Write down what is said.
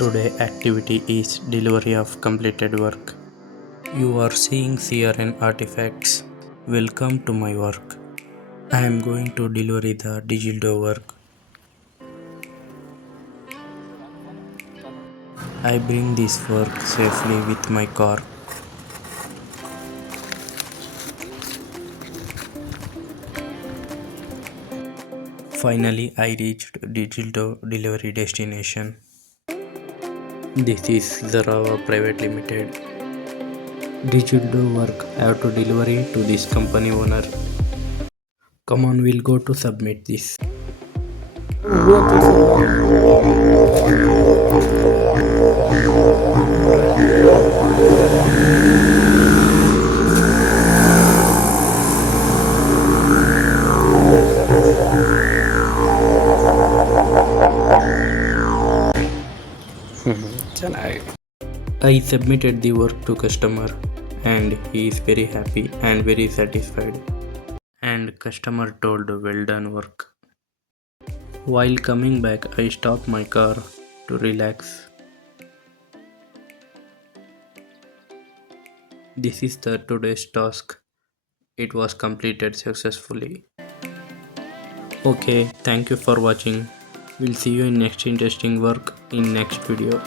Today activity is delivery of completed work. You are seeing CRN artifacts. Welcome to my work. I am going to deliver the digital work. I bring this work safely with my car. Finally, I reached digital delivery destination. This is Zarava Private Limited. Digital work I have to delivery to this company owner. Come on, we'll go to submit this. I submitted the work to customer and he is very happy and very satisfied. And customer told well done work. While coming back, I stopped my car to relax. This is the today's task. It was completed successfully. Okay, thank you for watching. We'll see you in next interesting work in next video.